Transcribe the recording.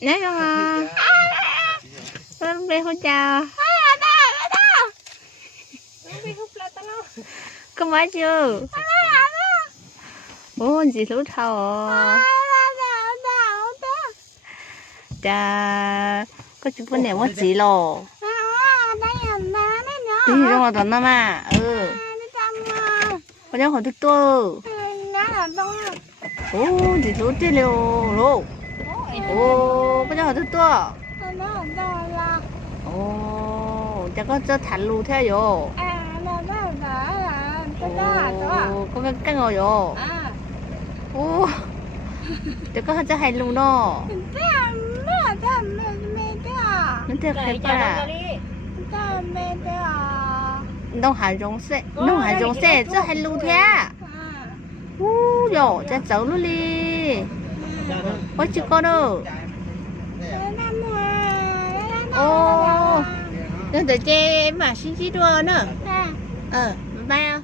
Nhớ không à? Con bé hôn chào. Có mấy chưa? Ủa gì lú thầu à? Chà, có chụp bên này mất gì lò? Tí gì trong đó nó mà, ừ. Có cháu hỏi thức tôi. Ồ, gì lú chết liều lô. Ồ, có cháu hỏi thức tôi. Ồ, chắc có cho thẳng lù theo rồi. Ồ, có cái ngồi rồi. Ồ, chắc có cho hai lù nó. Nó theo cái bà. Đông Hải rong xe, cho hai lù theo. Ồ, rồi, cho cháu luôn đi. Có chứ con đâu. Ồ, đừng để che em mà xin chí đua nữa. Bye bye.